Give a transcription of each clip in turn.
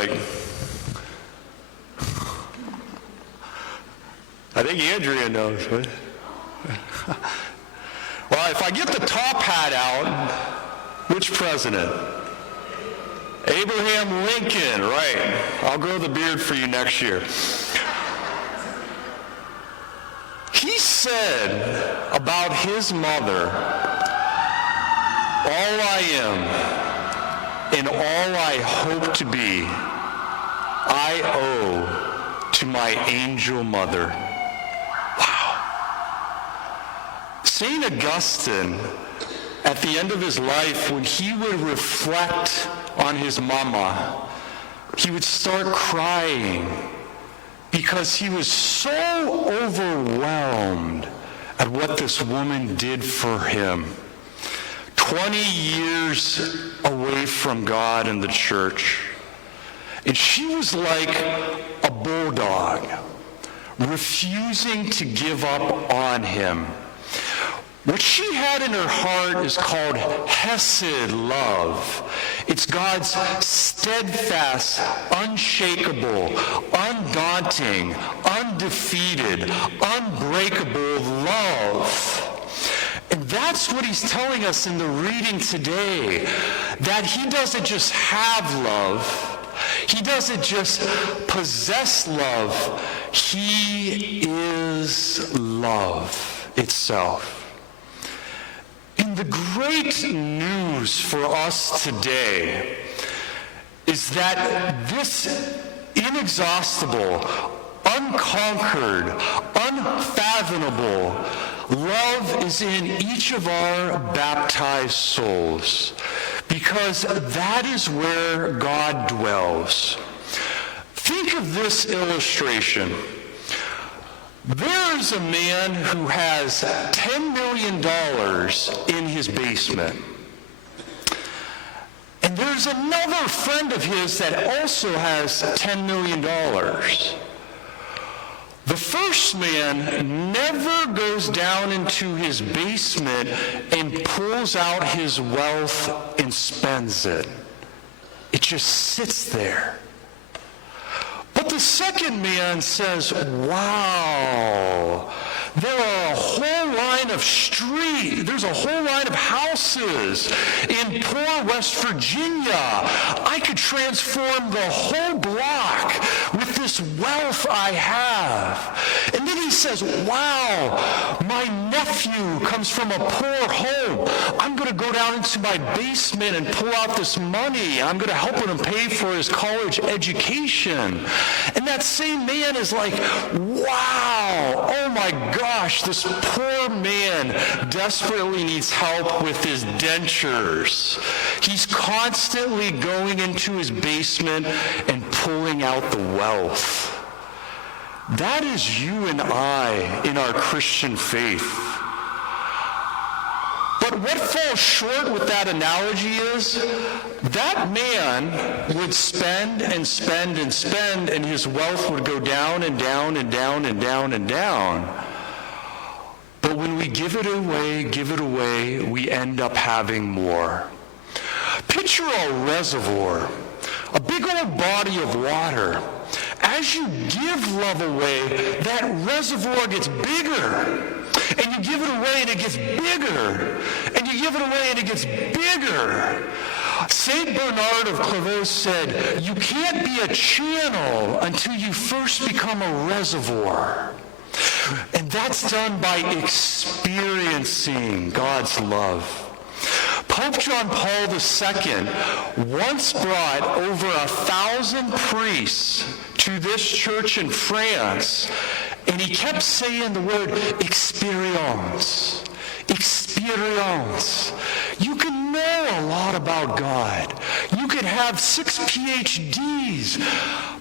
like, I think Andrea knows. Right? Well, if I get the top hat out, which president? Abraham Lincoln, right. I'll grow the beard for you next year. He said about his mother, all I am and all I hope to be, I owe to my angel mother. Wow. St. Augustine, at the end of his life, when he would reflect on his mama, he would start crying because he was so overwhelmed at what this woman did for him. 20 years away from God and the church. And she was like a bulldog, refusing to give up on him. What she had in her heart is called Hesed love. It's God's steadfast, unshakable, undaunting, undefeated, unbreakable love. And that's what he's telling us in the reading today, that he doesn't just have love. He doesn't just possess love. He is love itself. And the great news for us today is that this inexhaustible, unconquered, unfathomable love is in each of our baptized souls, because that is where God dwells. Think of this illustration. There's a man who has $10 million in his basement. And there's another friend of his that also has $10 million. The first man never goes down into his basement and pulls out his wealth and spends it. It just sits there. But the second man says, wow, there's a whole line of houses in poor West Virginia. I could transform the whole block with this wealth I have. And then he says, wow, my nephew comes from a poor home. I'm going to go down into my basement and pull out this money. I'm going to help him pay for his college education. And that same man is like, wow, oh my gosh, this poor man desperately needs help with his dentures. He's constantly going into his basement and pulling out the wealth. That is you and I in our Christian faith. But what falls short with that analogy is that man would spend and spend and spend, and his wealth would go down and down and down and down and down. But when we give it away, we end up having more. Picture a reservoir, a big old body of water. As you give love away, that reservoir gets bigger. And you give it away and it gets bigger. And you give it away and it gets bigger. St. Bernard of Clairvaux said, you can't be a channel until you first become a reservoir. And that's done by experiencing God's love. Pope John Paul II once brought over 1,000 priests to this church in France, and he kept saying the word experience. Experience. You can know a lot about God. You could have 6 PhDs,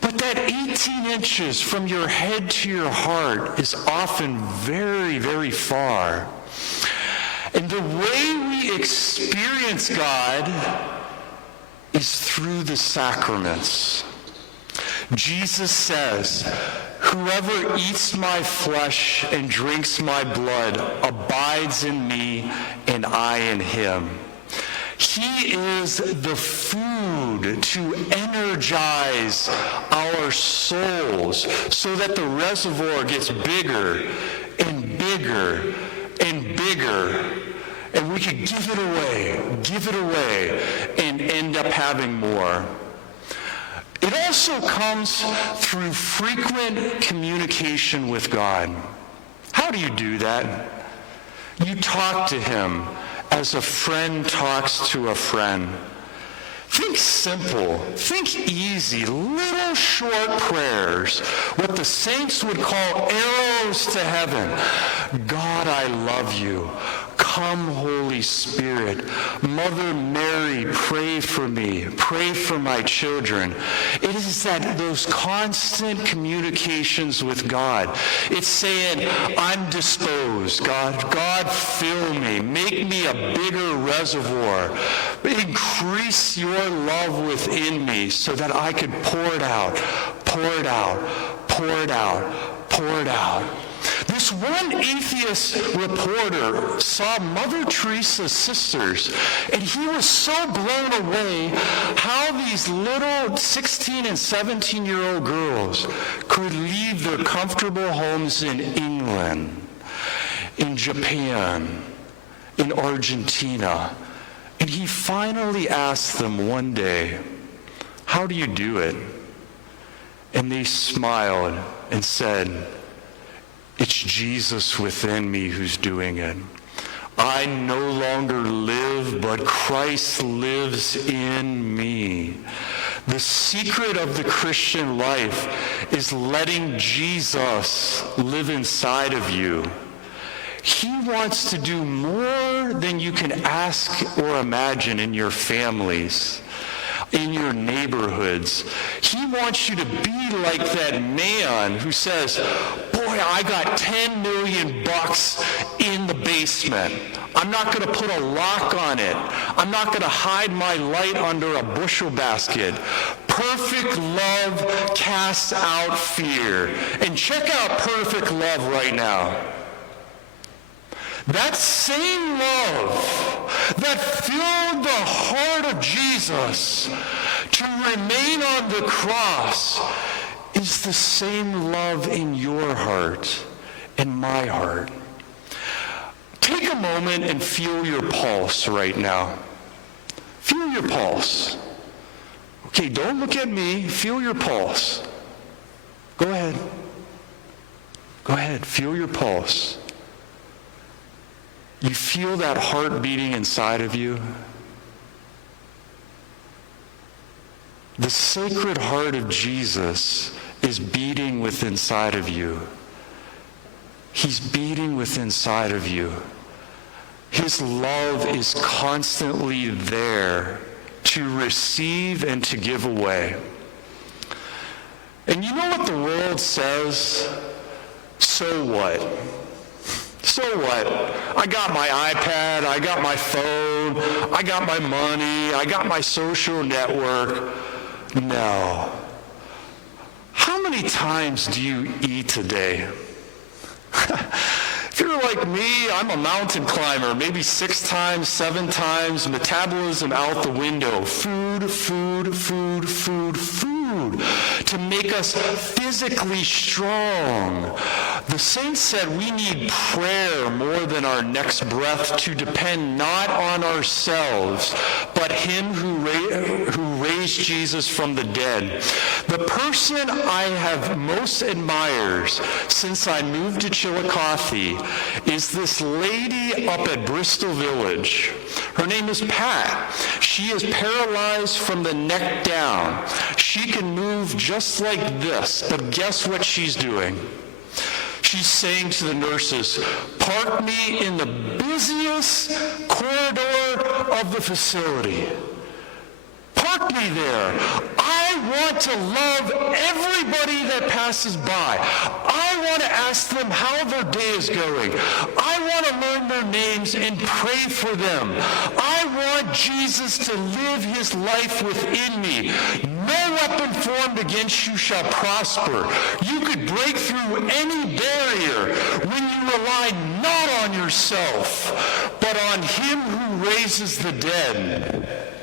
but that 18 inches from your head to your heart is often very, very far. And the way we experience God is through the sacraments. Jesus says, whoever eats my flesh and drinks my blood abides in me and I in him. He is the food to energize our souls so that the reservoir gets bigger and bigger and bigger, and we could give it away, and end up having more. It also comes through frequent communication with God. How do you do that? You talk to him as a friend talks to a friend. Think simple, think easy, little short prayers, what the saints would call arrows to heaven. God, I love you. Come, Holy Spirit. Mother Mary, pray for me. Pray for my children. It is that those constant communications with God. It's saying, I'm disposed, God. God, fill me. Make me a bigger reservoir. Increase your love within me so that I could pour it out, pour it out, pour it out, pour it out. This one atheist reporter saw Mother Teresa's sisters, and he was so blown away how these little 16 and 17-year-old girls could leave their comfortable homes in England, in Japan, in Argentina. And he finally asked them one day, how do you do it? And they smiled and said, it's Jesus within me who's doing it. I no longer live, but Christ lives in me. The secret of the Christian life is letting Jesus live inside of you. He wants to do more than you can ask or imagine in your families, in your neighborhoods. He wants you to be like that man who says, boy, I got $10 million in the basement. I'm not going to put a lock on it. I'm not going to hide my light under a bushel basket. Perfect love casts out fear. And check out perfect love right now. That same love that filled the heart of Jesus to remain on the cross is the same love in your heart and my heart. Take a moment and feel your pulse right now. Feel your pulse. Okay, don't look at me. Feel your pulse. Go ahead. Go ahead. Feel your pulse. You feel that heart beating inside of you? The sacred heart of Jesus is beating within inside of you. He's beating within inside of you. His love is constantly there to receive and to give away. And you know what the world says? So what? So what? I got my iPad, I got my phone, I got my money, I got my social network. No. How many times do you eat a day? If you're like me, I'm a mountain climber, maybe 6 times, 7 times, metabolism out the window. Food, food, food, food, food to make us physically strong. The saints said we need prayer more than our next breath to depend not on ourselves, but him who raised Jesus from the dead. The person I have most admired since I moved to Chillicothe is this lady up at Bristol Village. Her name is Pat. She is paralyzed from the neck down. She can move just like this, but guess what she's doing? She's saying to the nurses, park me in the busiest corridor of the facility. Park me there. I want to love everybody that passes by. I want to ask them how their day is going. I want to learn their names and pray for them. I want Jesus to live his life within me. No weapon formed against you shall prosper. You could break through any barrier when you rely not on yourself, but on him who raises the dead.